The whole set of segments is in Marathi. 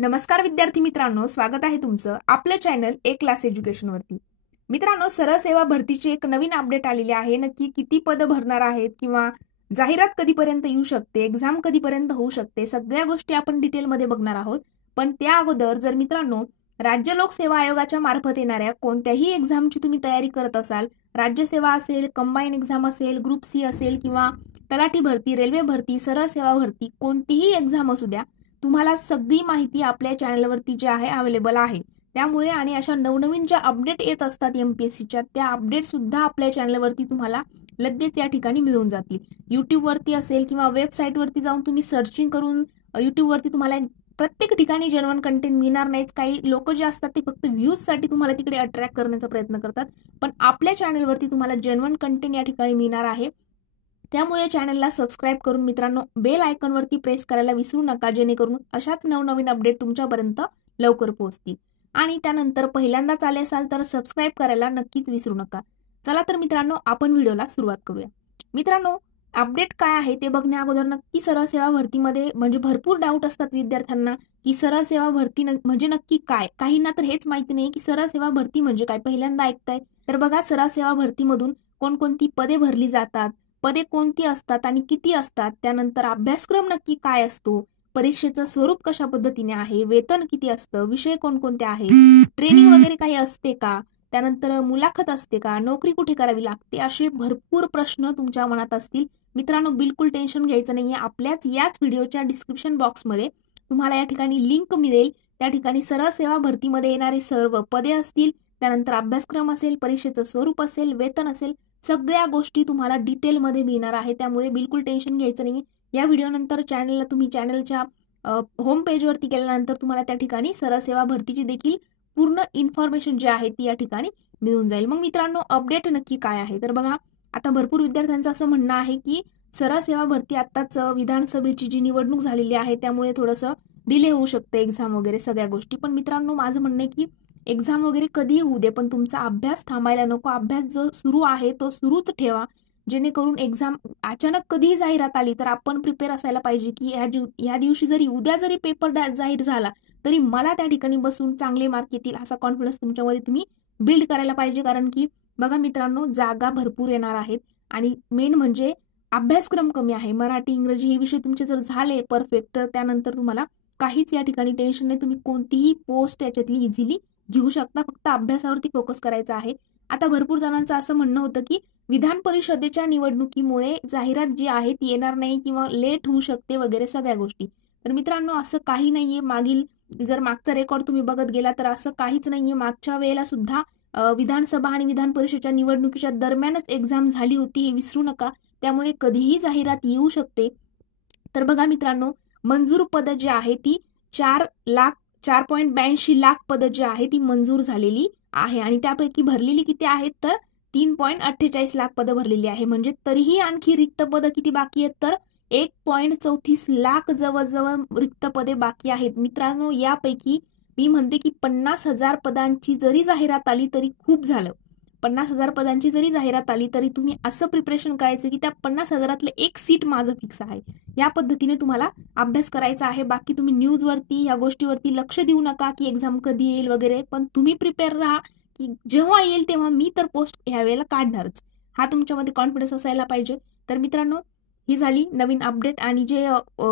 नमस्कार विद्यार्थी मित्रांनो, स्वागत आहे तुमचं आपलं चॅनल ए क्लास एज्युकेशन वरती। मित्रांनो, सरळ सेवा भरतीची एक नवीन अपडेट आलेली आहे। नक्की किती पद भरणार आहेत किंवा जाहिरात कधीपर्यंत येऊ शकते, एक्झाम कधीपर्यंत होऊ शकते, सगळ्या गोष्टी आपण डिटेलमध्ये बघणार आहोत। पण त्या अगोदर जर मित्रांनो राज्य लोकसेवा आयोगाच्या मार्फत येणाऱ्या कोणत्याही एक्झामची तुम्ही तयारी करत असाल, राज्यसेवा असेल, कंबाईन एक्झाम असेल, ग्रुप सी असेल किंवा तलाठी भरती, रेल्वे भरती, सरळ सेवा भरती, कोणतीही एक्झाम असू द्या, तुम्हाला सगळी माहिती आपल्या चॅनलवरती जी आहे अवेलेबल आहे। त्यामुळे आणि अशा नवनवीन ज्या अपडेट येत असतात एमपीएससीच्या, त्या अपडेट सुद्धा आपल्या चॅनलवरती तुम्हाला लगेच या ठिकाणी मिळून जातील। युट्यूब वरती असेल किंवा वेबसाईट वरती जाऊन तुम्ही सर्चिंग करून युट्यूब वरती तुम्हाला प्रत्येक ठिकाणी जेन्युइन कंटेंट मिळणार नाहीत। काही लोक जे असतात ते फक्त व्ह्यूज साठी तुम्हाला तिकडे अट्रॅक्ट करण्याचा प्रयत्न करतात, पण आपल्या चॅनलवरती तुम्हाला जेन्युइन कंटेंट या ठिकाणी मिळणार आहे। त्यामुळे चॅनलला सबस्क्राईब करून मित्रांनो बेल आयकॉन वरती प्रेस करायला विसरू नका, जेणेकरून अशाच नवनवीन अपडेट तुमच्यापर्यंत लवकर पोहोचतील। आणि त्यानंतर पहिल्यांदाच आले असाल तर सबस्क्राईब करायला नक्कीच विसरू नका। चला तर मित्रांनो, आपण व्हिडिओला सुरुवात करूया। मित्रांनो, अपडेट काय आहे ते बघण्या अगोदर नक्की सरळ सेवा भरतीमध्ये म्हणजे भरपूर डाऊट असतात विद्यार्थ्यांना की सरळ सेवा भरती म्हणजे नक्की काय। काहींना तर हेच माहिती नाही की सरळ सेवा भरती म्हणजे काय, पहिल्यांदा ऐकताय। तर बघा, सरळ सेवा भरतीमधून कोणकोणती पदे भरली जातात, पदे कोणती असतात आणि किती असतात, त्यानंतर अभ्यासक्रम नक्की काय असतो, परीक्षेचं स्वरूप कशा पद्धतीने आहे, वेतन किती असतं, विषय कोणकोणते आहेत, ट्रेनिंग वगैरे काही असते का, त्यानंतर मुलाखत असते का, नोकरी कुठे करावी लागते, असे भरपूर प्रश्न तुमच्या मनात असतील। मित्रांनो, बिलकुल टेन्शन घ्यायचं नाहीये। आपल्याच याच व्हिडिओच्या डिस्क्रिप्शन बॉक्समध्ये तुम्हाला या ठिकाणी लिंक मिळेल। त्या ठिकाणी सरळ सेवा भरतीमध्ये येणारे सर्व पदे असतील, त्यानंतर अभ्यासक्रम असेल, परीक्षेचं स्वरूप असेल, वेतन असेल, सगळ्या गोष्टी तुम्हाला डिटेलमध्ये मिळणार आहे। त्यामुळे बिलकुल टेन्शन घ्यायचं नाही। या व्हिडिओ नंतर तुम्ही चॅनलच्या होम पेजवरती गेल्यानंतर तुम्हाला त्या ठिकाणी सरळ सेवा भरतीची देखील पूर्ण इन्फॉर्मेशन जी आहे ती या ठिकाणी मिळून जाईल। मग मित्रांनो, अपडेट नक्की काय आहे तर बघा, आता भरपूर विद्यार्थ्यांचं असं म्हणणं आहे की सरळ सेवा भरती आत्ताच विधानसभेची जी निवडणूक झालेली आहे त्यामुळे थोडंसं डिले होऊ शकतं एक्झाम वगैरे सगळ्या गोष्टी। पण मित्रांनो, माझं म्हणणं आहे की एक्झाम वगैरे कधीही होऊ दे, पण तुमचा अभ्यास थांबायला नको। अभ्यास जो सुरू आहे तो सुरूच ठेवा, जेणेकरून एक्झाम अचानक कधीही जाहिरात आली तर आपण प्रिपेअर असायला पाहिजे की या दिवशी जरी उद्या जरी पेपर जाहीर झाला तरी मला त्या ठिकाणी बसून चांगले मार्क येतील, असा कॉन्फिडन्स तुमच्यामध्ये तुम्ही बिल्ड करायला पाहिजे। कारण की बघा मित्रांनो, जागा भरपूर येणार आहेत आणि मेन म्हणजे अभ्यासक्रम कमी आहे। मराठी, इंग्रजी हे विषय तुमचे जर झाले परफेक्ट तर त्यानंतर तुम्हाला काहीच या ठिकाणी टेन्शन नाही। तुम्ही कोणतीही पोस्ट याच्यातली इझिली घेऊ शकता, फक्त अभ्यासावरती फोकस करायचा आहे। आता भरपूर जणांचं असं म्हणणं होतं की विधान परिषदेच्या निवडणुकीमुळे जाहिरात जी आहे ती येणार नाही किंवा लेट होऊ शकते वगैरे सगळ्या गोष्टी। तर मित्रांनो, असं काही नाहीये। मागचा रेकॉर्ड तुम्ही बघत गेला तर असं काहीच नाहीये। मागच्या वेळेला सुद्धा विधानसभा आणि विधान परिषदेच्या निवडणुकीच्या दरम्यानच एक्झाम झाली होती, हे विसरू नका। त्यामुळे कधीही जाहिरात येऊ शकते। तर बघा मित्रांनो, मंजूर पद जी आहे ती 4,82,00,000 पद जी आहे ती मंजूर झालेली आहे आणि त्यापैकी भरलेली किती आहेत तर 3,48,00,000 पद भरलेली आहे। म्हणजे तरीही आणखी रिक्त पद किती बाकी आहेत तर 1,34,00,000 जवळजवळ रिक्त पदे बाकी आहेत। मित्रांनो, यापैकी मी म्हणते की 50,000 पदांची जरी जाहिरात आली तरी खूप झालं। 50,000 पदांची जरी जाहिरात आली तरी तुम्ही असं प्रिपरेशन करायचं की त्या 50,000तलं एक सीट माझं फिक्स आहे। या पद्धतीने तुम्हाला अभ्यास करायचा आहे। बाकी तुम्ही न्यूजवरती या गोष्टीवरती लक्ष देऊ नका की एक्झाम कधी येईल वगैरे, पण तुम्ही प्रिपेअर राहा की जेव्हा येईल तेव्हा मी तर पोस्ट यावेळेला काढणारच, हा तुमच्यामध्ये कॉन्फिडन्स असायला पाहिजे। तर मित्रांनो, ही झाली नवीन अपडेट आणि जे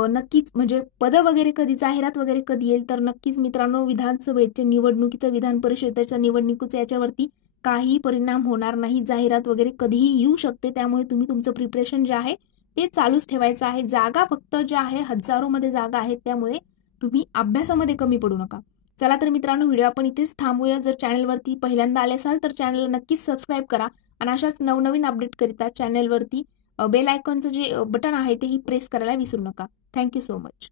नक्कीच म्हणजे पद वगैरे कधी जाहिरात वगैरे कधी येईल तर नक्कीच मित्रांनो, विधानसभेच्या निवडणुकीचं, विधान परिषदेच्या निवडणुकीचं याच्यावरती काही परिणाम होणार नाही। जाहिरात वगैरे कधीही येऊ शकते, त्यामुळे तुम्ही तुमचं प्रिपरेशन जे आहे ते चालूच ठेवायचं आहे। जागा फक्त ज्या आहे हजारो मध्ये जागा आहेत, त्यामुळे तुम्ही अभ्यासामध्ये कमी पडू नका। चला तर मित्रांनो, व्हिडिओ आपण इथेच थांबूया। जर चॅनलवरती पहिल्यांदा आले असाल तर चॅनलला नक्कीच सबस्क्राईब करा आणि अशाच नवनवीन अपडेट करिता चॅनलवरती बेल आयकॉनचं जे बटन आहे तेही प्रेस करायला विसरू नका। Thank you so much.